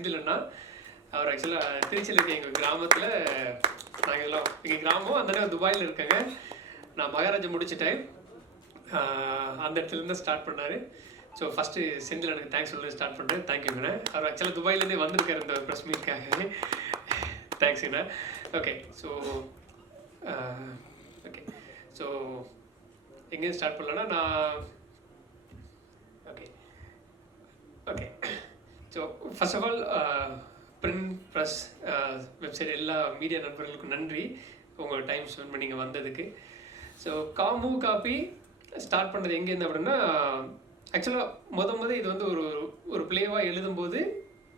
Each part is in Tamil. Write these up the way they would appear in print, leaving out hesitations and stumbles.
செந்தில் அண்ணா. அவர் ஆக்சுவலாக திருச்சியில் இருக்க எங்கள் கிராமத்தில் நாங்கள் எல்லாம் எங்கள் கிராமம் அந்த நேரம் துபாயில் இருக்காங்க. நான் மகாராஜா முடிச்சிட்டேன். அந்த இடத்துலேருந்து ஸ்டார்ட் பண்ணார். ஸோ ஃபஸ்ட்டு செந்தில் எனக்கு தேங்க்ஸ் சொல்லி ஸ்டார்ட் பண்ணுறேன். தேங்க்யூங்கண்ணா. அவர் ஆக்சுவலாக துபாயிலேருந்தே வந்திருக்காரு இந்த ப்ரெஸ் மீட்காக. தேங்க்ஸுங்கண்ணா. ஓகே ஸோ எங்கேயும் ஸ்டார்ட் பண்ணலன்னா நான் okay so first of all print press website எல்லா மீடியா நண்பர்களுக்கும் நன்றி உங்கள் டைம் ஸ்பெண்ட் பண்ணி இங்கே வந்ததுக்கு. ஸோ காமு காப்பி ஸ்டார்ட் பண்ணது எங்கேருந்து அப்படின்னா, ஆக்சுவலாக இது வந்து ஒரு பிளேவாக எழுதும்போது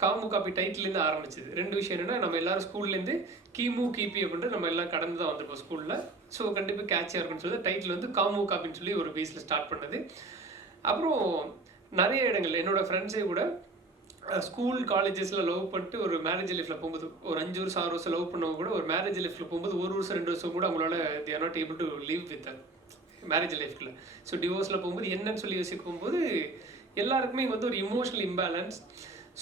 காமு காப்பி டைட்டிலேருந்து ஆரம்பிச்சிது. ரெண்டு விஷயம் என்னென்னா, நம்ம எல்லோரும் ஸ்கூல்லேருந்து கிமு கிபி அப்படின்ட்டு நம்ம எல்லாம் கடந்து தான் வந்திருப்போம் ஸ்கூலில். ஸோ கண்டிப்பாக கேட்சியாக இருக்குன்னு சொல்லி டைட்டில் வந்து காமு காப்பின்னு சொல்லி ஒரு பேஸில் ஸ்டார்ட் பண்ணது. அப்புறம் நிறைய இடங்கள் என்னோடய ஃப்ரெண்ட்ஸே கூட ஸ்கூல் காலேஜஸில் லவ் பண்ணிட்டு ஒரு மேரேஜ் லைஃப்பில் போகும்போது, ஒரு 5 வருஷம் 6 வருஷம் லவ் பண்ணவங்க கூட ஒரு மேரேஜ் லைஃப்பில் போகும்போது 1 வருஷம் 2 வருஷம் கூட அவங்களால they are not able to live with marriage லைஃப்பில். ஸோ டிவோர்ஸில் போகும்போது என்னன்னு சொல்லி யோசிக்க போகும்போது எல்லாருக்குமே வந்து ஒரு இமோஷனல் இம்பேலன்ஸ்,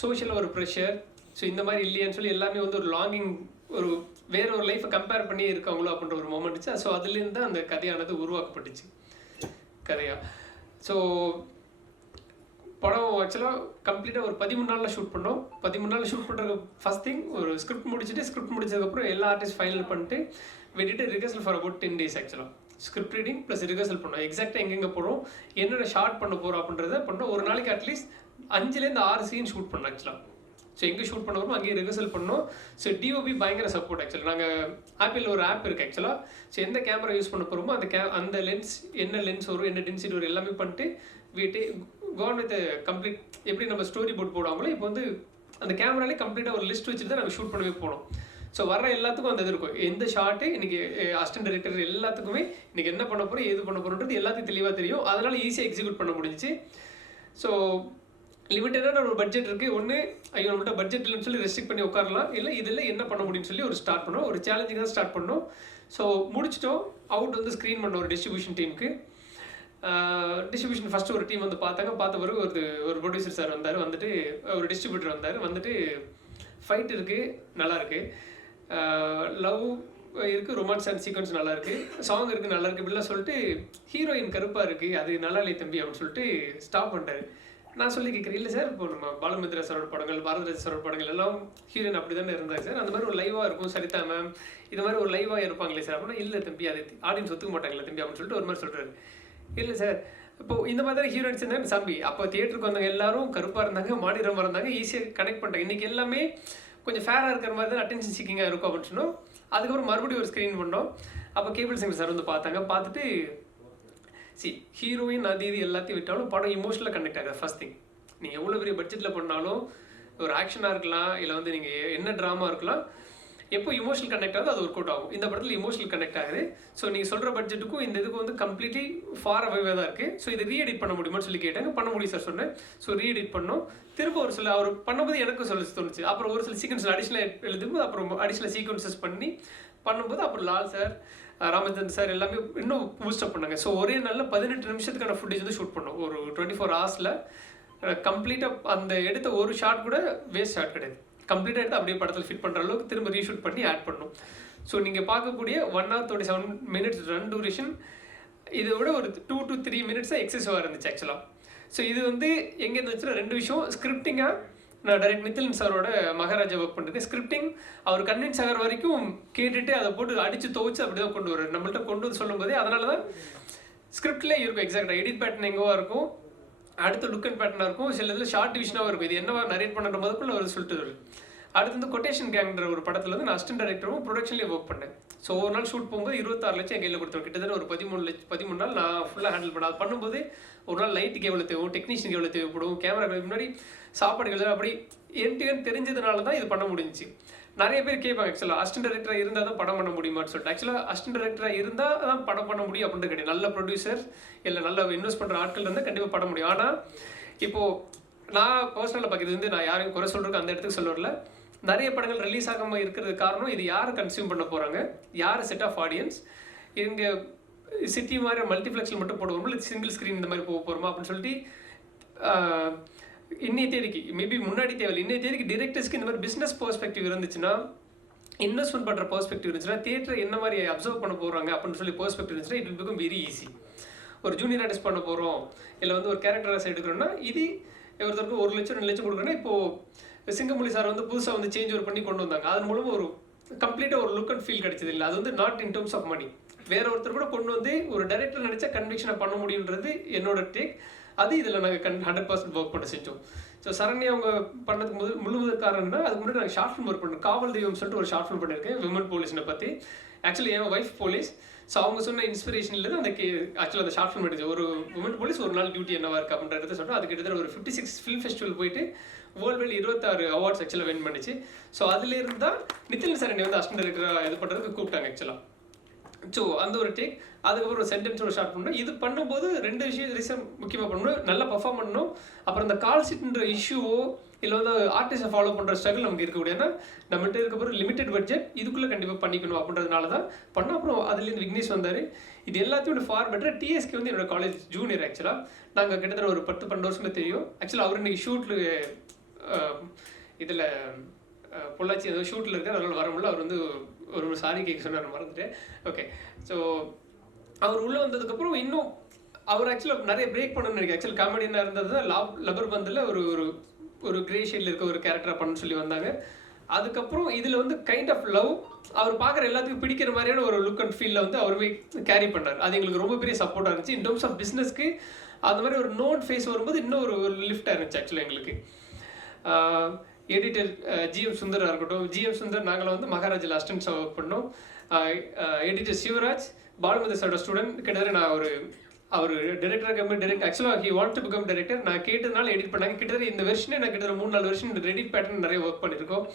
சோஷியலாக ஒரு ப்ரெஷர், ஸோ இந்த மாதிரி இல்லையான்னு சொல்லி எல்லாமே வந்து ஒரு லாங்கிங், ஒரு வேற ஒரு லைஃப்பை கம்பேர் பண்ணி இருக்காங்களோ அப்படின்ற ஒரு மொமெண்ட் இருந்துச்சு. ஸோ அதுலேருந்து தான் அந்த கதையானது உருவாக்கப்பட்டுச்சு கதையாக. ஸோ படம் ஆக்சுவலாக கம்ப்ளீட்டாக ஒரு 13 நாளில் ஷூட் பண்ணோம். 13 நாளில் ஷூட் பண்ணுறதுக்கு ஃபஸ்ட் திங் ஒரு ஸ்கிரிப்ட் முடிச்சதுக்கப்புறம் எல்லா ஆர்டிஸ்ட் ஃபைனல் பண்ணிட்டு வெட்டிட்டு ரிஹர்சல் ஃபார் அபவுட் 10 days. ஆக்சுவலாக ஸ்கிரிப்ட் ரீடிங் ப்ளஸ் ரிஹர்சல் பண்ணோம். எக்ஸாக்டாக எங்கெங்கே போகிறோம், என்னென்ன ஷார்ட் பண்ண போகிறோம் அப்படின்றத பண்ணோம். ஒரு நாளைக்கு அட்லீஸ்ட் 5லேருந்து 6 சீன் ஷூட் பண்ணோம் ஆக்சுவலாக. ஸோ எங்கே ஷூட் பண்ண வரும் அங்கேயே ரிஹர்சல் பண்ணோம். ஸோ டிஓபி பயங்கர சப்போர்ட். ஆக்சுவலாக நாங்கள் ஆப்பிள் ஒரு ஆப் இருக்குது ஆக்சுவலாக. ஸோ எந்த கேமரா யூஸ் பண்ண போகிறோமோ அந்த லென்ஸ், என்ன லென்ஸ் வரும், என்ன டென்சிட்டி வரும் எல்லாமே பண்ணிட்டு வீட்டே கோன் வித் கம்ப்ளீட். எப்படி நம்ம ஸ்டோரி போர்ட் போடுவாங்களோ இப்போ வந்து அந்த கேமராலே கம்ப்ளீட்டாக ஒரு லிஸ்ட் வச்சுட்டு தான் நாங்கள் ஷூட் பண்ணவே போனோம். ஸோ வர எல்லாத்துக்கும் அந்த இது இருக்கும். எந்த ஷார்ட்டு இன்றைக்கி அசிஸ்டன்ட் டைரக்டர் எல்லாத்துக்குமே இன்றைக்கி என்ன பண்ண போகிறோம், ஏது பண்ண போகிறோன்றது எல்லாத்தையும் தெளிவாக தெரியும். அதனால் ஈஸியாக எக்ஸிக்யூட் பண்ண முடிஞ்சிச்சு. ஸோ லிமிட்டடான ஒரு பட்ஜெட் இருக்குது. ஒன்று ஐயோ நம்மள்ட்ட பட்ஜெட் இல்லைன்னு சொல்லி ரெஸ்ட்ரிக்ட் பண்ணி உட்காரலாம், இல்லை இதில் என்ன பண்ண முடியும்னு சொல்லி ஒரு ஸ்டார்ட் பண்ணோம். ஒரு சேலஞ்சிங் தான் ஸ்டார்ட் பண்ணோம். ஸோ முடிச்சிட்டோம். அவுட் வந்து ஸ்க்ரீன் பண்ணோம் ஒரு டிஸ்ட்ரிபியூஷன் டீமுக்கு. டிஸ்ட்ரிபியூஷன் ஃபஸ்ட்டு ஒரு டீம் வந்து பார்த்த பிறகு ஒரு ப்ரொடியூசர் சார் வந்துட்டு ஒரு டிஸ்ட்ரிபியூட்டர் வந்துட்டு ஃபைட் இருக்குது, நல்லாயிருக்கு, லவ் இருக்குது, ரொமான்ஸ் அண்ட் சீக்வன்ஸ் நல்லாயிருக்கு, சாங் இருக்குது நல்லாயிருக்கு இப்படிலாம் சொல்லிட்டு ஹீரோயின் கருப்பாக இருக்குது அது நல்லா இல்லை தம்பி அப்படின்னு சொல்லிட்டு ஸ்டாப் பண்ணிட்டாரு. நான் சொல்லி கேட்குறேன், இல்லை சார் இப்போ நம்ம பாலுமித்ரா சாரோட படங்கள், பாரதிராஜ் சாரோட படங்கள் எல்லாம் ஹீரோயின் அப்படி தானே இருந்தாங்க சார், அந்த மாதிரி ஒரு லைவாக இருக்கும் சரிதா மேம், இது மாதிரி ஒரு லைவாக இருப்பாங்களே சார் அப்படின்னா, இல்லை தம்பி அது ஆடியன்ஸ் ஒத்துக்க மாட்டாங்களே தம்பி அப்படின்னு சொல்லிட்டு ஒரு மாதிரி சொல்கிறாரு. இல்லை சார் இப்போது இந்த மாதிரி ஹீரோயின்ஸ் இருந்தாங்க தம்பி, அப்போ தியேட்டருக்கு வந்தவங்க எல்லாரும் கருப்பாக இருந்தாங்க, மாநிலமாக இருந்தாங்க, ஈஸியாக கனெக்ட் பண்ணிட்டாங்க. இன்றைக்கி எல்லாமே கொஞ்சம் ஃபேராக இருக்கிற மாதிரி தான் அட்டென்ஷன் சீக்கிங்காக இருக்கும் அப்படின்னு சொன்னோம். அதுக்கப்புறம் மறுபடியும் ஒரு ஸ்க்ரீன் பண்ணோம். அப்போ கேபிள் சிங் சார் வந்து பார்த்துட்டு ஹீரோயின் அது இது எல்லாத்தையும் விட்டாலும் படம் இமோஷனலாக கனெக்ட் ஆகுது. ஃபர்ஸ்ட் திங், நீங்கள் எவ்வளோ பெரிய பட்ஜெட்டில் பண்ணாலும் ஒரு ஆக்ஷனாக இருக்கலாம், இல்லை வந்து நீங்கள் என்ன ட்ராமா இருக்கலாம், எப்போ இமோஷனல் கனெக்ட் ஆகுது அது ஒர்க் அவுட் ஆகும். இந்த படத்தில் இமோஷனல் கனெக்ட் ஆகுது. ஸோ நீங்கள் சொல்கிற பட்ஜெட்டுக்கும் இந்த இதுக்கு வந்து கம்ப்ளீட்லி ஃபார் அவேவாக தான் இருக்குது. ஸோ இது ரீஎடிட் பண்ண முடியுமான்னு சொல்லி கேட்டாங்க. பண்ண முடியும் சார் சொன்னேன். ஸோ ரீஎடிட் பண்ணோம். திரும்ப ஒரு சில அவர் பண்ணும்போது எனக்கும் சொல்ல தோணுச்சு. அப்புறம் ஒரு சில சீக்வன்ஸ் அடிஷ்னல் எழுதும்போது அப்புறம் அடிஷ்னல் சீக்வன்சஸ் பண்ணும்போது அப்புறம் லால் சார், ராமச்சந்திரன் சார் எல்லாமே இன்னும் பூஸ்டப் பண்ணாங்க. ஸோ ஒரே நாளில் 18 நிமிஷத்துக்கான ஃபுட்டேஜ் வந்து ஷூட் பண்ணோம். ஒரு 24 hours கம்ப்ளீட்டாக அந்த எடுத்த ஒரு ஷாட் கூட வேஸ்ட் ஷாட் கிடையாது. கம்ப்ளீட்டாக எடுத்து அப்படியே படத்தில் ஃபிட் பண்ணுற அளவுக்கு திரும்ப ரீஷூட் பண்ணி ஆட் பண்ணணும். ஸோ நீங்கள் பார்க்கக்கூடிய 1 hour 37 minutes ரன் டூரேஷன், இதை விட ஒரு 2 to 3 minutes எக்ஸசிவாக இருந்துச்சு ஆக்சுவலாக. ஸோ இது வந்து எங்கே இருந்துச்சுன்னா 2 விஷயம். ஸ்கிரிப்டிங்காக நான் டைரக்ட் நித்தின் சாரோட மகாராஜா ஒர்க் பண்ணுறது. ஸ்கிரிப்டிங் அவர் கன்வின்ஸ் ஆகிற வரைக்கும் கேட்டுட்டு அதை போட்டு அடித்து துவச்சு அப்படி தான் கொண்டு வர்றாரு. நம்மள்ட்ட கொண்டு வந்து சொல்லும்போதே அதனால தான் ஸ்கிரிப்ட்லேயே இருக்கும். எக்ஸாக்டாக எடிட் பேட்டர்ன் எங்கேவா இருக்கும், அடுத்த லுக் அண்ட் பேட்டர்னாக இருக்கும், சில இதில் ஷார்ட் டிவிஷனாகவும் இருக்கும். இது என்னவா நரேட் பண்ணுற முதல்ல அவர் சொல்லிட்டு வரும். அடுத்து வந்து கொட்டேஷன் கேங்ன்ற ஒரு படத்தில் வந்து நான் அசிஸ்டன்ட் டைரக்டரும் ப்ரொடக்ஷன்லேயே ஒர்க் பண்ணேன். ஸோ ஒரு நாள் ஷூட் போகும்போது 26 லட்சம் என் கையில் கொடுத்தோம். கிட்டத்தட்ட ஒரு 13 நாள் நான் ஃபுல்லாக ஹேண்டில் பண்ணேன். அது பண்ணும்போது ஒரு நாள் லைட்டுக்கு எவ்வளோ தேவைப்படும், டெக்னீஷியனுக்கு எவ்வளோ தேவைப்படும், கேமரா முன்னாடி சாப்பாடுகள் அப்படி என் தெரிஞ்சதுனால தான் இது பண்ண முடிஞ்சிச்சு. நிறைய பேர் கேட்பாங்க ஆக்சுவலாக அசிஸ்டன்ட் டைரக்டராக இருந்தால் தான் படம் பண்ண முடியுமான்னு சொல்லிட்டு. ஆக்சுவலாக அசிஸ்டன்ட் டைரக்டராக இருந்தால் தான் படம் பண்ண முடியும் அப்படின்றது கிடையாது. நல்ல ப்ரொடியூசர் இல்லை நல்ல இன்வெஸ்ட் பண்ணுற ஆட்கள் இருந்தால் கண்டிப்பாக பண்ண முடியும். ஆனால் இப்போது நான் பர்சனலாக பார்க்குறது வந்து நான் யாரையும் குறை சொல்கிறதுக்கு அந்த இடத்துக்கு சொல்ல வரல. நிறைய படங்கள் ரிலீஸ் ஆகாமல் இருக்கிறதுக்கு காரணம் இது யார் கன்சியூம் பண்ண போகிறாங்க, யார் செட் ஆஃப் ஆடியன்ஸ், இங்கே சிட்டி மாதிரி மல்டிப்ளெக்ஸில் மட்டும் போடுவோம் இல்லை சிங்கிள் ஸ்க்ரீன் இந்த மாதிரி போக போகிறோமா அப்படின்னு சொல்லிட்டு இன்னைய தேதிக்கு மேபி முன்னாடி தேவையில்லை, இன்னைய தேதிக்கு டிரெக்டர்ஸ்க்கு இந்த மாதிரி பிஸ்னஸ் பெர்ஸ்பெக்டிவ் இருந்துச்சுன்னா, இன்வெஸ்ட்மெண்ட் பண்ணுற பெர்ஸ்பெக்டிவ் இருந்துச்சுன்னா, தியேட்டர் என்ன மாதிரி அப்சர்வ் பண்ண போகிறாங்க அப்படின்னு சொல்லி பெர்ஸ்பெக்டிவ் இருந்துச்சுன்னா, it will become very easy. ஒரு ஜூனியர் ஆர்டிஸ்ட் பண்ண போகிறோம், இல்லை வந்து ஒரு கேரக்டர்ஸ் எடுக்கிறோன்னா, இது ஒருத்தருக்கு 1 லட்சம் 2 லட்சம் கொடுக்குறேன்னா, இப்போது சிங்கமொழி சார் வந்து புதுசாக வந்து சேஞ்ச் ஓவர் பண்ணி கொண்டு வந்தாங்க. அதன் மூலமாக ஒரு கம்ப்ளீட்டாக ஒரு லுக் அண்ட் ஃபீல் கிடைச்சது இல்லை. அது வந்து not in terms of money. வேற ஒருத்தர் கூட கொண்டு வந்து ஒரு டைரக்டர் நினச்சா கன்விக்ஷனை பண்ண முடியுன்றது என்னோட டேக். அது இதில் நாங்கள் 100% ஒர்க் பண்ண செஞ்சோம். ஸோ சரண்யா அவங்க பண்ணதுக்கு முழுவதற்கு காரணம்னா, அதுக்கு முன்னாடி நாங்கள் ஷார்ட் ஃபிலிம் ஒர்க் பண்ணோம். காவல் தெய்வம் சொல்லிட்டு ஒரு ஷார்ட் ஃபிலிம் பண்ணியிருக்கேன் விமன் போலீஸ்னை பற்றி. ஆக்சுவலி என் ஒய்ஃப் போலீஸ். ஸோ அவங்க சொன்ன இன்ஸ்பிரேஷனில் தான் ஆக்சுவலாக அந்த ஷார்ட் ஃபிலிம் எடுத்து ஒரு உமன் போலீஸ் ஒரு நாள் டியூட்டி என்னவா இருக்குது அப்படின்றத சொன்னோம். அது கிட்டத்தட்ட ஒரு 56 ஃபிலிம் ஃபெஸ்டிவல் போயிட்டு வேர்ல்டு வைட் 26 அவார்ட்ஸ் ஆக்சுவலாக வின் பண்ணிச்சு. ஸோ அதுலேருந்து தான் நிதின் சரண்யா வந்து அசிஸ்டன்ட் டைரக்டராக இது பண்ணுறதுக்கு கூப்பிட்டாங்க ஆக்சுவலாக. ஸோ அந்த ஒரு டேக். அதுக்கப்புறம் ஒரு சென்டென்ஸ் ஒரு ஷார்ட் பண்ணணும். இது பண்ணும்போது 2 ரீசன் முக்கியமாக பண்ணணும். நல்லா பர்ஃபார்ம் பண்ணணும். அப்புறம் இந்த கால் ஷீட்ன்ற இஷ்யூவோ இல்லை வந்து ஆர்டிஸ்ட்டை ஃபாலோ பண்ணுற ஸ்ட்ரகிள் நமக்கு இருக்கக்கூடிய, ஏன்னா நம்மகிட்ட இருக்க லிமிடெட் பட்ஜெட், இதுக்குள்ளே கண்டிப்பாக பண்ணிக்கணும் அப்படின்றதுனால தான் பண்ணோம். அப்புறம் அதுலேருந்து விக்னேஷ் வந்தார். இது எல்லாத்தையும் ஃபார் பெட்டர். டிஎஸ்கே வந்து என்னோட காலேஜ் ஜூனியர் ஆக்சுவலாக. நாங்கள் கிட்டத்தட்ட ஒரு 10-12 வருஷமே தெரியும். ஆக்சுவலாக அவர் இன்றைக்கி ஷூட்டில் இதில் பொள்ளாச்சி ஏதோ ஷூட்டில் இருக்கார், அதனால் வர முடியல. அவர் வந்து ஒரு சாரி கேட்க சொன்னார், மறந்துட்டேன். ஓகே. ஸோ அவர் உள்ளே வந்ததுக்கப்புறம் இன்னும் அவர் ஆக்சுவலாக நிறைய பிரேக் பண்ணணும்னு நினைக்கிறேன். ஆக்சுவல் காமெடியாக இருந்தது தான் லபர் பந்தில் ஒரு ஒரு கிரே ஷேடில் இருக்க ஒரு கேரக்டராக பண்ணணும்னு சொல்லி வந்தாங்க. அதுக்கப்புறம் இதில் வந்து கைண்ட் ஆஃப் லவ், அவர் பார்க்குற எல்லாத்துக்கும் பிடிக்கிற மாதிரியான ஒரு லுக் அண்ட் ஃபீலில் வந்து அவருமே கேரி பண்ணார். அது எங்களுக்கு ரொம்ப பெரிய சப்போர்ட்டாக இருந்துச்சு. இன் டர்ம்ஸ் ஆஃப் பிஸ்னஸ்க்கு அந்த மாதிரி ஒரு நோட் ஃபேஸ் வரும்போது இன்னும் ஒரு லிஃப்டாக இருந்துச்சு ஆக்சுவலாக எங்களுக்கு. எடிட்டர் ஜிஎம் சுந்தராக இருக்கட்டும். ஜிஎம் சுந்தர் நாங்கள் வந்து மகாராஜில் அசிஸ்டன்ஸாக ஒர்க் பண்ணோம். Editor Sivaraj Balumathi student. கிட்டத்தட்ட நான் அவர் டைரக்டர் ஆக்சுவலாக he want to become director. நான் கேட்டதுனால எடிட் பண்ணாங்க. கிட்டத்தட்ட இந்த வெர்ஷனே நான் கிட்டத்தட்ட 3-4 வருஷம் இந்த ரெடிட் பேட்டர்ன் நிறைய ஒர்க் பண்ணியிருக்கோம்.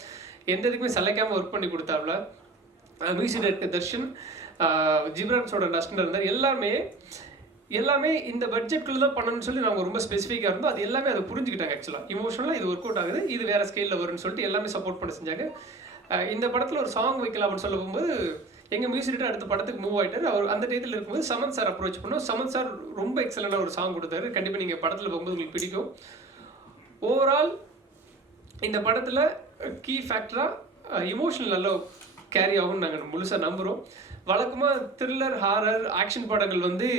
எந்த இதுக்குமே சலைக்காமல் ஒர்க் பண்ணி கொடுத்தாப்புல. மியூசிக் டைரக்டர் தர்ஷன், ஜிப்ரான்ஸோட அசிஸ்டன்ட் இருந்தார். எல்லாமே இந்த பட்ஜெட்குள்ளே தான் பண்ணணும்னு சொல்லி நாங்கள் ரொம்ப ஸ்பெசிஃபிக்காக இருந்தோம். அது எல்லாமே அதை புரிஞ்சுக்கிட்டாங்க. ஆக்சுவலாக இமோஷனலாக இது ஒர்க் அவுட் ஆகுது, இது வேறு ஸ்கேலில் வரும்னு சொல்லிட்டு எல்லாமே சப்போர்ட் பண்ண செஞ்சாங்க. இந்த படத்தில் ஒரு சாங் வைக்கலாம் அப்படின்னு சொல்ல போகும்போது எங்கள் மியூசிக் டைரக்டர் அடுத்த படத்துக்கு மூவ் ஆகிட்டார். அவர் அந்த டேத்தில் இருக்கும்போது சமந்த் சார் அப்ரோச் பண்ணோம். சமந்த் சார் ரொம்ப எக்ஸலண்டாக ஒரு சாங் கொடுத்தாரு. கண்டிப்பாக நீங்கள் படத்தில் போகும்போது உங்களுக்கு பிடிக்கும். ஓவரால் இந்த படத்தில் கீ ஃபேக்டராக இமோஷனல் நல்லா கேரி ஆகும்னு நாங்கள் முழுசாக நம்புகிறோம். வழக்கமாக த்ரில்லர், ஹாரர், ஆக்ஷன் படங்கள் வந்து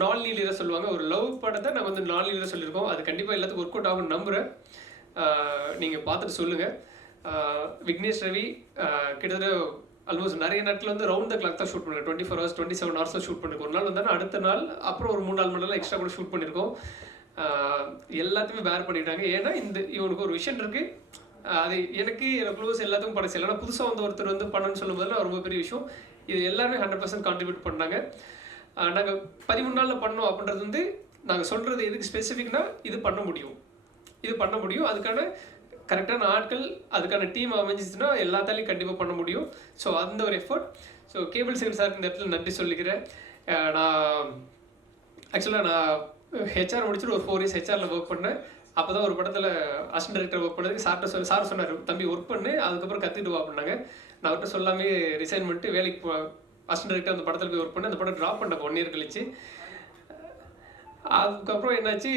நான் லீனியராக சொல்லுவாங்க. ஒரு லவ் படத்தை நாங்கள் வந்து நான் லீனியராக சொல்லியிருக்கோம். அது கண்டிப்பாக எல்லாத்துக்கும் ஒர்க் அவுட் ஆகும்னு நம்புகிறேன். நீங்கள் பார்த்துட்டு சொல்லுங்கள். விக்னேஷ் ரவி கிட்டத்தட்ட ஆல்மோஸ்ட் நிறைய நேரத்தில் வந்து ரவுண்ட் த கிளாக் தான் ஷூட் பண்ணிருக்கோம். 24 hours 27 hours தான் ஷூட் பண்ணிருக்கோம். ஒரு நாள் வந்தாலும் அடுத்த நாள் அப்புறம் ஒரு 3-4 மணி நேரம் எக்ஸ்ட்ரா கூட ஷூட் பண்ணியிருக்கோம். எல்லாத்தையுமே வேர் பண்ணிட்டாங்க. ஏன்னா இவனுக்கு ஒரு விஷயம் இருக்குது. அது எனக்கு க்ளோஸ் எல்லாத்துக்கும் படம் செய்யலாம். ஆனால் புதுசாக வந்து ஒருத்தர் வந்து பண்ணணும்னு சொல்லும்போதுலாம் ரொம்ப பெரிய விஷயம். இது எல்லாருமே 100% கான்ட்ரிபியூட் பண்ணாங்க. நாங்கள் 13 நாளில் பண்ணோம் அப்படின்றது வந்து நாங்கள் சொல்கிறது எதுக்கு ஸ்பெசிஃபிக்னா இது பண்ண முடியும். அதுக்கான கரெக்டான ஆட்கள், அதுக்கான டீம் அமைஞ்சிச்சுன்னா எல்லாத்தாலையும் கண்டிப்பாக பண்ண முடியும். ஸோ அந்த ஒரு எஃபர்ட். ஸோ கேபிள் சேகர் சாருக்கு இந்த இடத்துல நன்றி சொல்லிக்கிறேன். நான் ஹெச்ஆர் முடிச்சுட்டு ஒரு 4 years ஹெச்ஆரில் ஒர்க் பண்ணேன். அப்போ தான் ஒரு படத்தில் அசிஸ்டன்ட் டைரக்டர் ஒர்க் பண்ணதுக்கு சார் சொன்னார், தம்பி ஒர்க் பண்ணு, அதுக்கப்புறம் கற்றுக்கிட்டு வா அப்படின்னாங்க. நான் அவர்கிட்ட சொல்லாமே ரிசைன் பண்ணிட்டு வேலைக்கு அசிஸ்டன்ட் டைரக்டர் அந்த படத்தில் போய் ஒர்க் பண்ணேன். அந்த படம் ட்ராப் பண்ணேன் 1 year கழிச்சு. அதுக்கப்புறம் என்னாச்சு,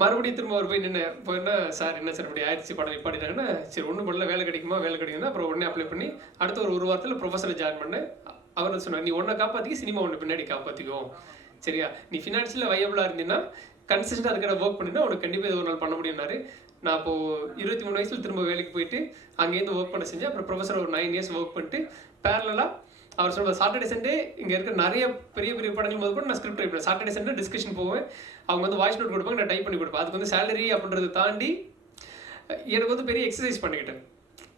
மறுபடியும் திரும்ப அவர் போய் நின்று போயின்னா, சார் என்ன சார் இப்படி ஆயிடுச்சு, படம் நிப்பாட்டிட்டாங்கன்னா, சரி ஒன்றும் பண்ணல, வேலை கிடைக்குதுன்னா அப்புறம் உடனே அப்ளை பண்ணி அடுத்த ஒரு வாரத்தில் ப்ரொஃபஸரை ஜாயின் பண்ணேன். அவர் சொன்னார், நீ ஒன்றை காப்பாற்றிக்க, சினிமா ஒன்று பின்னாடி காப்பாற்றிக்கும், சரியா? நீ ஃபினான்ஷியலாக வையபிளாக இருந்தீங்கன்னா கன்சிஸ்டன்ட் அதுக்கான ஒர்க் பண்ணினா உனக்கு கண்டிப்பாக இது ஒரு நாள் பண்ண முடியும்னாரு. நான் இப்போது 23 வயசில் திரும்ப வேலைக்கு போயிட்டு அங்கேருந்து ஒர்க் பண்ண செஞ்சேன். அப்புறம் ப்ரொஃபஸர் ஒரு 9 years ஒர்க் பண்ணிட்டு பேரலாக அவர் சொல்லுவார், சாட்டர்டே சண்டே இங்கே இருக்கிற நிறைய பெரிய படங்கள் போது கூட நான் ஸ்கிரிப்ட் டைப் பண்ணேன். சாட்டர்டே சண்டே டிஸ்கஷன் போவேன். அவங்க வந்து வாய்ஸ் நோட் கொடுப்பாங்க, நான் டைப் பண்ணி கொடுப்பேன். அதுக்கு வந்து சேலரி அப்படின்றத தாண்டி எனக்கு வந்து பெரிய எக்ஸசைஸ் பண்ணிக்கிட்டேன்.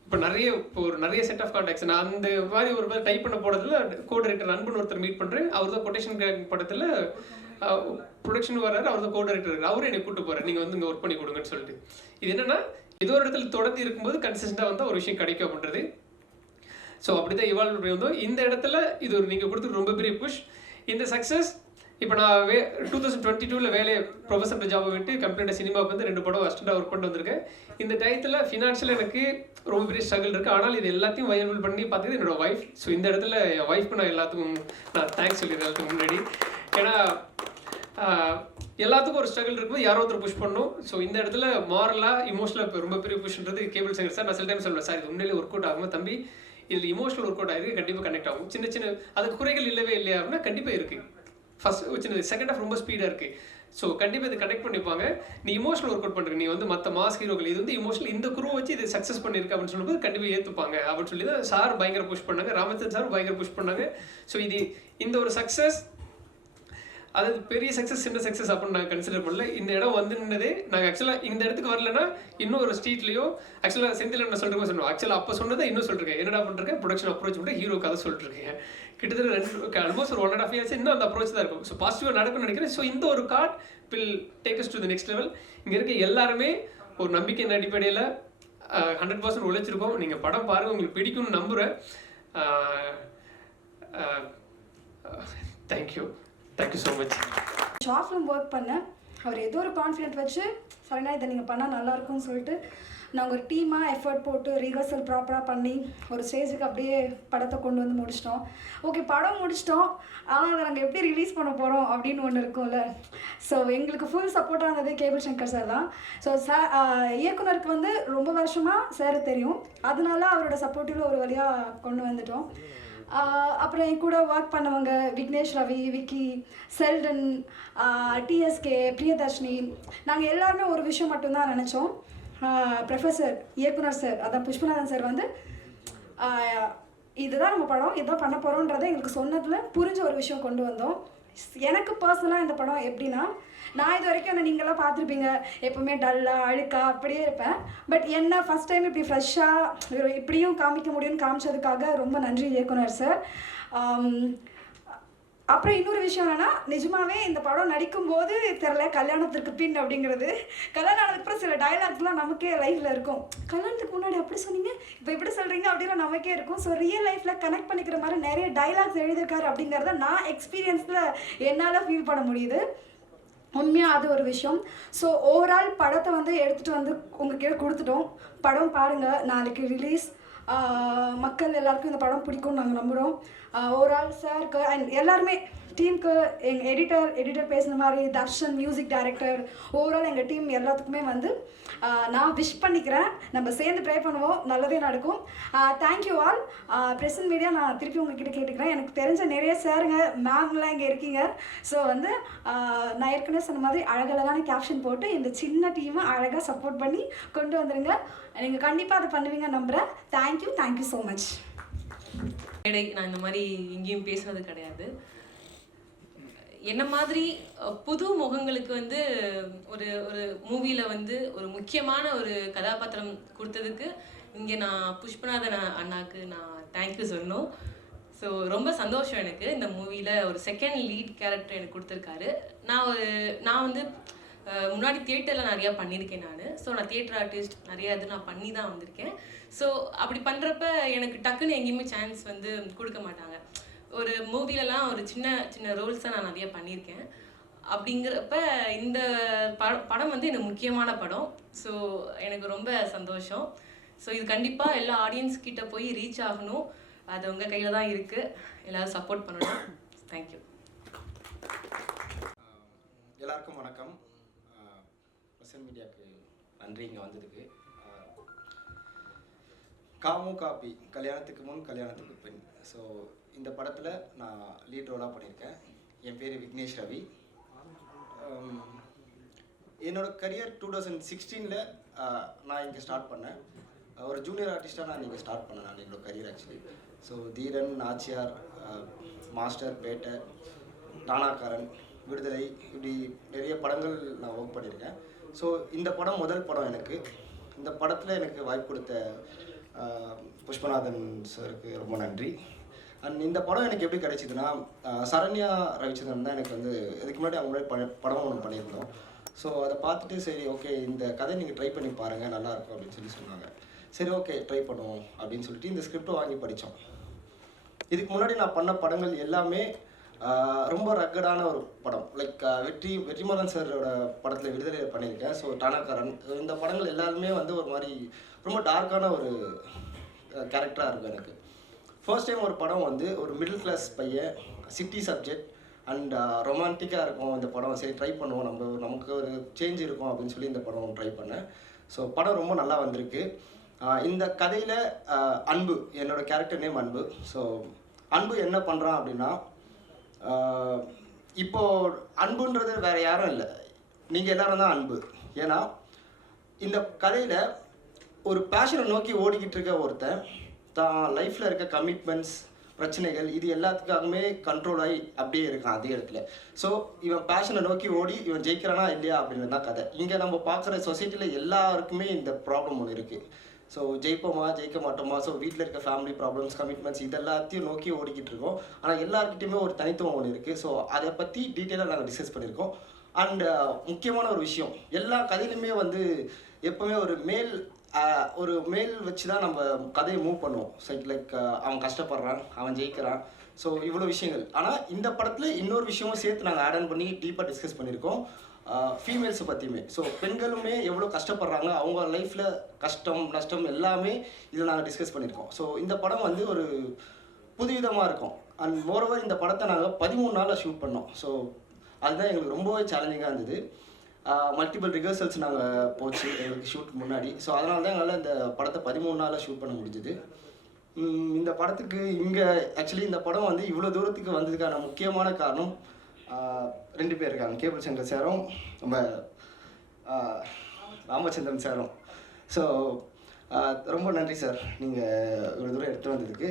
இப்போ ஒரு நிறைய செட் ஆஃப் கான்டாக்ட்ஸ் நான் அந்த மாதிரி ஒரு மாதிரி டைப் பண்ண போனதில் கோ டைரக்டர் அன்புன்னு ஒருத்தர் மீட் பண்ணுறேன். அவர் தான் கொட்டேஷன் படத்தில் ப்ரொடக்ஷன் வர்றாரு, அவர் தான் கோ டைரக்டர் இருக்கார். அவரும் என்னை கூப்பிட்டு போகிறார், நீங்கள் வந்து இங்கே ஒர்க் பண்ணி கொடுங்கன்னு சொல்லிட்டு. இது என்னென்னா ஏதோ ஒரு இடத்துல தொடர்ந்து இருக்கும்போது கன்சிஸ்டண்டாக வந்து ஒரு விஷயம் கிடைக்கும் அப்படின்றது. ஸோ அப்படி தான் இவால்வ் பண்ணி வந்தோம். இந்த இடத்துல இது ஒரு நீங்கள் கொடுத்து ரொம்ப பெரிய புஷ். இந்த சக்ஸஸ் இப்போ நான் 2022 வேலையை ப்ரொஃபஸர் ஜாபை விட்டு கம்ப்ளீட்டாக சினிமாவுக்கு வந்து 2 படம் அசிஸ்டண்டாக ஒர்க் பண்ணிட்டு வந்திருக்கேன். இந்த டயத்தில் ஃபினான்ஷியல் எனக்கு ரொம்ப பெரிய ஸ்ட்ரகிள் இருக்குது. ஆனால் இது எல்லாத்தையும் வயபிள் பண்ணி பார்த்தது என்னோட ஒய்ஃப். ஸோ இந்த இடத்துல என் ஒய்ஃப்க்கு நான் எல்லாத்துக்கும் தேங்க்ஸ் சொல்லிடுறேன் எல்லாத்துக்கு முன்னாடி. ஏன்னா எல்லாத்துக்கும் ஒரு ஸ்ட்ரகிள் இருக்கும்போது யாரோ ஒருத்தர் புஷ் பண்ணணும். ஸோ இந்த இடத்துல மாரலாக இமோஷனலாக இப்போ ரொம்ப பெரிய புஷ்ன்றது கேபிள் சங்கர் சார். நான் சில டைம் சொல்லுவேன், சார் இது உண்மையிலே ஒர்க் அவுட் ஆகும் தம்பி, இதில் இமோஷனல் ஒர்க் அவுட் ஆகிருக்கு, கண்டிப்பாக கனெக்ட் ஆகும். சின்ன சின்ன அதுக்கு குறைகள் இல்லவே இல்லையா அப்படின்னா கண்டிப்பாக இருக்குது. ஃபர்ஸ்ட் சின்னது, செகண்ட் ஹாஃப் ரொம்ப ஸ்பீடாக இருக்குது. ஸோ கண்டிப்பாக இது கனெக்ட் பண்ணிப்பாங்க. நீ இமோஷனல் ஒர்க் அவுட் பண்ணுற, நீ வந்து மற்ற மாஸ் ஹீரோக்கள் இது வந்து இமோஷனல் இந்த குரூ வச்சு இது சக்ஸஸ் பண்ணியிருக்கு அப்படின்னு சொல்லும்போது கண்டிப்பாக ஏற்றுப்பாங்க அப்படின்னு சொல்லி தான் சார் பயங்கர புஷ் பண்ணாங்க. ராமச்சந்திரன் சார் பயங்கர புஷ் பண்ணாங்க. ஸோ இது இந்த ஒரு சக்ஸஸ், அதாவது பெரிய சக்ஸஸ் சின்ன சக்ஸஸ் அப்படின்னு நாங்கள் கன்சிடர் பண்ணல. இந்த இடம் வந்து நின்னதே நாங்கள் ஆக்சுவலாக இந்த இடத்துக்கு வரலன்னா இன்னும் ஒரு ஸ்ட்ரீட்லையோ ஆக்சுவலாக செந்தில் நான் சொல்கிற மாதிரி சொன்னோம். ஆக்சுவலாக அப்போ சொன்னதை இன்னும் சொல்லிருக்கேன், என்னடா பண்ணுறேன் ப்ரொடக்ஷன் அப்ரோச் பண்ணிட்டு ஹீரோ கதை சொல்லிட்டுருக்கேன். கிட்டத்தட்ட ஆல்மோஸ்ட் ஒரு 1.5 years இன்னும் அந்த அப்ரோச் தான் இருக்கும். ஸோ பாசிட்டிவாக நடக்கும்னு நினைக்கிறேன். ஸோ இந்த ஒரு card will take us to the next level. இங்கே இருக்க எல்லாருமே ஒரு நம்பிக்கையின் அடிப்படையில் 100% உழைச்சிருக்கோம். நீங்கள் படம் பாருங்கள், உங்களுக்கு பிடிக்கும்னு நம்புகிறேன். Thank you so much. Short film work பண்ணேன். அவர் ஏதோ ஒரு கான்ஃபிடென்ட் வச்சு சடனாக இதை நீங்கள் பண்ணால் நல்லாயிருக்கும்னு சொல்லிட்டு நாங்கள் ஒரு டீமாக எஃபர்ட் போட்டு ரீஹர்சல் ப்ராப்பராக பண்ணி ஒரு ஸ்டேஜுக்கு அப்படியே படத்தை கொண்டு வந்து முடிச்சிட்டோம். ஓகே, படம் முடிச்சிட்டோம், ஆனால் அதை நாங்கள் எப்படி ரிலீஸ் பண்ண போகிறோம் அப்படின்னு ஒன்று இருக்கும்ல. ஸோ எங்களுக்கு ஃபுல் சப்போர்ட்டாக இருந்தது கேபிள் சங்கர் சார் தான். ஸோ இயக்குனருக்கு வந்து ரொம்ப வருஷமாக சார் தெரியும், அதனால அவரோட சப்போர்ட்டில் ஒரு வழியாக கொண்டு வந்துட்டோம். அப்புறம் என் கூட ஒர்க் பண்ணவங்க விக்னேஷ் ரவி, விக்கி, செல்டன், டிஎஸ்கே, பிரியதர்ஷினி, நாங்கள் எல்லாருமே ஒரு விஷயம் மட்டும்தான் நினச்சோம். ப்ரொஃபஸர் இயக்குனர் சார், அதான் புஷ்பநாதன் சார் வந்து இதுதான் நம்ம படம், இதுதான் பண்ண போகிறோன்றதை எங்களுக்கு சொன்னதில் புரிஞ்ச ஒரு விஷயம் கொண்டு வந்தோம். எனக்கு பர்சனலாக இந்த படம் எப்படின்னா, நான் இது வரைக்கும் என்ன நீங்களாம் பார்த்துருப்பீங்க, எப்போவுமே டல்லாக அழுக்கா அப்படியே இருப்பேன். பட் என்ன ஃபஸ்ட் டைம் இப்படி ஃப்ரெஷ்ஷாக இப்படியும் காமிக்க முடியும்னு காமிச்சதுக்காக ரொம்ப நன்றி இயக்குனர் சார். அப்புறம் இன்னொரு விஷயம் என்னென்னா, நிஜமாகவே இந்த படம் நடிக்கும்போது தெரில கல்யாணத்துக்கு பின் அப்படிங்கிறது, கல்யாணம் ஆனதுக்கு அப்புறம் சில டைலாக்ஸ்லாம் நமக்கே லைஃப்பில் இருக்கும். கல்யாணத்துக்கு முன்னாடி அப்படி சொன்னீங்க, இப்போ இப்படி சொல்கிறீங்க அப்படின்லாம் நமக்கே இருக்கும். ஸோ ரியல் லைஃப்பில் கனெக்ட் பண்ணிக்கிற மாதிரி நிறைய டைலாக்ஸ் எழுதியிருக்காரு அப்படிங்கிறத நான் எக்ஸ்பீரியன்ஸில் என்னால் ஃபீல் பண்ண முடியுது. உண்மையாக அது ஒரு விஷயம். ஸோ ஓவரால் படத்தை வந்து எடுத்துகிட்டு வந்து உங்ககிட்ட கொடுத்துட்டோம். படம் பாருங்கள், நாளைக்கு ரிலீஸ். மக்கள் எல்லாருக்கும் இந்த படம் பிடிக்கும்னு நாங்கள் நம்புகிறோம். ஓவரால் சாருக்கு அண்ட் எல்லாருமே டீமுக்கு, எங்கள் எடிட்டர் பேசுன மாதிரி தர்ஷன், மியூசிக் டைரக்டர், ஓவரால் எங்கள் டீம் எல்லாத்துக்குமே வந்து நான் விஷ் பண்ணிக்கிறேன். நம்ம சேர்ந்து ட்ரை பண்ணுவோம், நல்லதே நடக்கும். Thank you all. ப்ரெசன்ட் மீடியா நான் திருப்பி உங்ககிட்ட கேட்டுக்கிறேன். எனக்கு தெரிஞ்ச நிறைய சாருங்க மேம்லாம் இங்கே இருக்கீங்க. ஸோ வந்து நான் ஏற்கனவே சொன்ன மாதிரி அழகழகான கேப்ஷன் போட்டு இந்த சின்ன டீமை அழகாக சப்போர்ட் பண்ணி கொண்டு வந்துடுங்க. நீங்கள் கண்டிப்பாக அதை பண்ணுவீங்க நம்புகிறேன். Thank you so much. நான் இந்த மாதிரி எங்கேயும் பேசுறது கிடையாது. என்ன மாதிரி புது முகங்களுக்கு வந்து ஒரு ஒரு மூவியில் வந்து ஒரு முக்கியமான ஒரு கதாபாத்திரம் கொடுத்ததுக்கு இங்கே நான் புஷ்பநாதன் அண்ணாக்கு நான் தேங்க்யூ சொல்லணும். ஸோ ரொம்ப சந்தோஷம் எனக்கு. இந்த மூவியில் ஒரு செகண்ட் லீட் கேரக்டர் எனக்கு கொடுத்துருக்காரு. நான் வந்து முன்னாடி தியேட்டரில் நிறையா பண்ணியிருக்கேன் நான். ஸோ நான் தியேட்டர் ஆர்டிஸ்ட் நிறையா இது நான் பண்ணி தான் வந்திருக்கேன். ஸோ அப்படி பண்ணுறப்ப எனக்கு டக்குன்னு எங்கேயுமே சான்ஸ் வந்து கொடுக்க மாட்டாங்க. ஒரு மூவிலலாம் ஒரு சின்ன சின்ன ரோல்ஸ் தான் நான் நிறைய பண்ணியிருக்கேன். அப்படிங்கிறப்ப இந்த படம் வந்து எனக்கு முக்கியமான படம். ஸோ எனக்கு ரொம்ப சந்தோஷம். ஸோ இது கண்டிப்பாக எல்லா ஆடியன்ஸ் கிட்ட போய் ரீச் ஆகணும். அது உங்கள் கையில் தான் இருக்குது. எல்லோரும் சப்போர்ட் பண்ணணும். தேங்க்யூ. எல்லாருக்கும் வணக்கம். ப்ரெசன்ட் மீடியாவுக்கு நன்றி இங்கே வந்ததுக்கு. காமு காப்பி, கல்யாணத்துக்கு முன் கல்யாணத்துக்கு பின். ஸோ இந்த படத்தில் நான் லீட் ரோலாக பண்ணியிருக்கேன். என் பேர் விக்னேஷ் ரவி. என்னோடய கரியர் 2016 நான் இங்கே ஸ்டார்ட் பண்ணேன். ஒரு ஜூனியர் ஆர்டிஸ்ட்டாக நான் இங்கே ஸ்டார்ட் பண்ணேன் நான் என்னோடய கரியர் ஆக்சுவலி. ஸோ தீரன், நாச்சியார், மாஸ்டர், பேட்டை, டானாக்காரன், விடுதலை, இப்படி நிறைய படங்கள் நான் ஒர்க் பண்ணியிருக்கேன். ஸோ இந்த படம் முதல் படம் எனக்கு. இந்த படத்தில் எனக்கு வாய்ப்பு கொடுத்த புஷ்பநாதன் சாருக்கு ரொம்ப நன்றி. அண்ட் இந்த படம் எனக்கு எப்படி கிடைச்சிதுன்னா, சரண்யா ரவிச்சந்திரன் தான் எனக்கு வந்து இதுக்கு முன்னாடி அவங்க முன்னாடி படம் ஒன்று பண்ணியிருந்தோம். ஸோ அதை பார்த்துட்டு சரி ஓகே இந்த கதை நீங்கள் ட்ரை பண்ணி பாருங்கள் நல்லாயிருக்கும் அப்படின்னு சொல்லி சொன்னாங்க. சரி ஓகே ட்ரை பண்ணுவோம் அப்படின்னு சொல்லிட்டு இந்த ஸ்கிரிப்டை வாங்கி படித்தோம். இதுக்கு முன்னாடி நான் பண்ண படங்கள் எல்லாமே ரொம்ப ரக்கடான ஒரு படம். லைக் வெற்றிமாறன் சாரோட படத்தில் விடுதலையில் பண்ணியிருக்கேன். ஸோ டானாக்காரன், இந்த படங்கள் எல்லாருமே வந்து ஒரு மாதிரி ரொம்ப டார்க்கான ஒரு கேரக்டராக இருக்கும் எனக்கு. ஃபர்ஸ்ட் டைம் ஒரு படம் வந்து ஒரு மிடில் கிளாஸ் பையன், சிட்டி சப்ஜெக்ட் அண்ட் ரொமான்டிக்காக இருக்கும் இந்த படம். சரி ட்ரை பண்ணுவோம், நமக்கு ஒரு சேஞ்ச் இருக்கும் அப்படின்னு சொல்லி இந்த படம் ட்ரை பண்ணேன். ஸோ படம் ரொம்ப நல்லா வந்திருக்கு. இந்த கதையில் அன்பு, என்னோடய கேரக்டர் நேம் அன்பு. ஸோ அன்பு என்ன பண்ணுறான் அப்படின்னா, இப்போது அன்புன்றது வேறு யாரும் இல்லை, நீங்கள் எல்லாரும் தான் அன்பு. ஏன்னா இந்த கதையில் ஒரு பேஷனை நோக்கி ஓடிக்கிட்டு இருக்க ஒருத்தன் தான் லைஃப்பில் இருக்க கமிட்மெண்ட்ஸ், பிரச்சனைகள், இது எல்லாத்துக்காகவுமே கண்ட்ரோல் ஆகி அப்படியே இருக்கான் அதே இடத்துல. ஸோ இவன் பேஷனை நோக்கி ஓடி இவன் ஜெயிக்கிறானா இல்லையா அப்படின்னு தான் கதை. இங்கே நம்ம பார்க்குற சொசைட்டியில் எல்லாருக்குமே இந்த ப்ராப்ளம் ஒன்று இருக்குது. ஸோ ஜெயிப்போமா ஜெயிக்க மாட்டோமா, ஸோ வீட்டில் இருக்க ஃபேமிலி ப்ராப்ளம்ஸ், கமிட்மெண்ட்ஸ், இது எல்லாத்தையும் நோக்கி ஓடிக்கிட்டு இருக்கோம். ஆனால் எல்லாருக்கிட்டையுமே ஒரு தனித்துவம் ஒன்று இருக்குது. ஸோ அதை பற்றி டீட்டெயிலாக நாங்கள் டிஸ்கஸ் பண்ணியிருக்கோம். அண்ட் முக்கியமான ஒரு விஷயம், எல்லா கதையிலுமே வந்து எப்போவுமே ஒரு மேல் வச்சு தான் நம்ம கதையை மூவ் பண்ணுவோம். லைக் அவன் கஷ்டப்படுறான், அவன் ஜெயிக்கிறான், ஸோ இவ்வளோ விஷயங்கள். ஆனால் இந்த படத்தில் இன்னொரு விஷயமும் சேர்த்து நாங்கள் ஆட் ஆன் பண்ணி டீப்பாக டிஸ்கஸ் பண்ணியிருக்கோம், ஃபீமேல்ஸை பற்றியுமே. ஸோ பெண்களுமே எவ்வளோ கஷ்டப்படுறாங்க, அவங்க லைஃப்பில் கஷ்டம் நஷ்டம் எல்லாமே இதில் நாங்கள் டிஸ்கஸ் பண்ணியிருக்கோம். ஸோ இந்த படம் வந்து ஒரு புதுவிதமாக இருக்கும். அண்ட் மோரோவர் இந்த படத்தை நாங்கள் 13 நாளில் ஷூட் பண்ணோம். ஸோ அதுதான் எங்களுக்கு ரொம்பவே சேலஞ்சிங்காக இருந்தது. மல்டிபிள் ரிஹர்சல்ஸ் நாங்கள் போச்சு எங்களுக்கு ஷூட் முன்னாடி. ஸோ அதனால தான் எங்களால் இந்த படத்தை 13 நாளில் ஷூட் பண்ண முடிஞ்சுது. இந்த படத்துக்கு ஆக்சுவலி இந்த படம் வந்து இவ்வளோ தூரத்துக்கு வந்ததுக்கான முக்கியமான காரணம் 2 பேர் இருக்காங்க, கேபிள் சங்கர் சாரும் நம்ம ராமச்சந்திரன் சாரும். ஸோ ரொம்ப நன்றி சார், நீங்கள் இவ்வளோ தூரம் எடுத்துகிட்டு வந்ததுக்கு.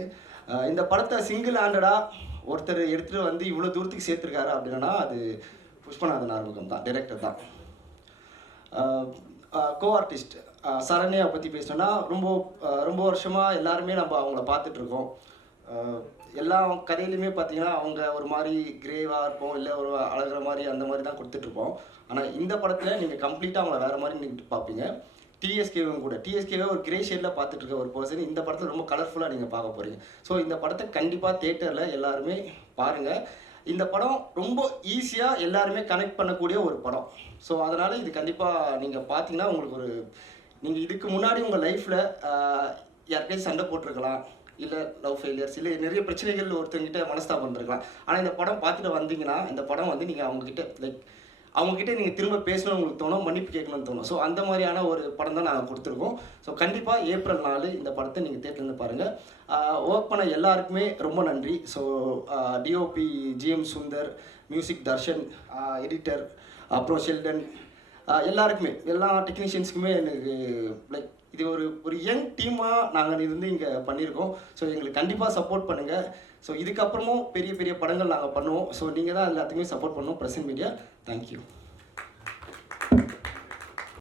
இந்த படத்தை சிங்கிள் ஹேண்டடாக ஒருத்தர் எடுத்துகிட்டு வந்து இவ்வளோ தூரத்துக்கு சேர்த்துருக்காரு அப்படின்னா அது புஷ்பநாதன் ஆர்வகம் தான், டைரக்டர் தான். கோ ஆர்டிஸ்ட் சரண்யா பற்றி பேசினோன்னா ரொம்ப வருஷமாக எல்லாருமே நம்ம அவங்கள பார்த்துட்ருக்கோம். எல்லா கதையிலையுமே பார்த்தீங்கன்னா அவங்க ஒரு மாதிரி கிரேவாக இருப்போம், இல்லை ஒரு அழகிற மாதிரி அந்த மாதிரி தான் கொடுத்துட்ருப்போம். ஆனால் இந்த படத்தில் நீங்கள் கம்ப்ளீட்டாக அவங்கள வேறு மாதிரி நீங்கள் பார்ப்பீங்க. டிஎஸ்கேவும் கூட, டிஎஸ்கேவே ஒரு கிரே ஷேடில் பார்த்துட்டு இருக்க ஒரு பர்சன் இந்த படத்தில் ரொம்ப கலர்ஃபுல்லாக நீங்கள் பார்க்க போகிறீங்க. ஸோ இந்த படத்தை கண்டிப்பாக தியேட்டரில் எல்லாருமே பாருங்கள். இந்த படம் ரொம்ப ஈஸியாக எல்லாருமே கனெக்ட் பண்ணக்கூடிய ஒரு படம். ஸோ அதனால் இது கண்டிப்பாக நீங்கள் பார்த்தீங்கன்னா உங்களுக்கு நீங்கள் இதுக்கு முன்னாடி உங்கள் லைஃப்பில் யார்கிட்டையும் சண்டை போட்டிருக்கலாம், இல்லை லவ் ஃபெயிலியர்ஸ், இல்லை நிறைய பிரச்சனைகள் ஒருத்தங்கிட்ட மனஸ்தாபம் இருக்கலாம். ஆனால் இந்த படம் பார்த்துட்டு வந்தீங்கன்னா இந்த படம் வந்து நீங்கள் அவங்கக்கிட்ட நீங்கள் திரும்ப பேசணும்னு உங்களுக்கு தோணும், மன்னிப்பு கேட்கணும்னு தோணும். ஸோ அந்த மாதிரியான ஒரு படம் தான் நாங்கள் கொடுத்துருக்கோம். ஸோ கண்டிப்பாக ஏப்ரல் 4 இந்த படத்தை நீங்கள் தேட்டர்லேருந்து பாருங்கள். ஒர்க் பண்ண எல்லாருக்குமே ரொம்ப நன்றி. So DOP GM Sundar, music Darshan, editor, அப்புறம் ஷெல்டன், எல்லாருக்குமே, எல்லா டெக்னீஷியன்ஸுக்குமே எனக்கு இது ஒரு யங் டீமாக நாங்கள் இருந்து இங்கே பண்ணியிருக்கோம். ஸோ எங்களுக்கு கண்டிப்பாக சப்போர்ட் பண்ணுங்கள். ஸோ இதுக்கப்புறமும் பெரிய பெரிய படங்கள் நாங்கள் பண்ணுவோம். ஸோ நீங்கள் தான் எல்லாத்துக்குமே சப்போர்ட் பண்ணுவோம். Present media, thank you.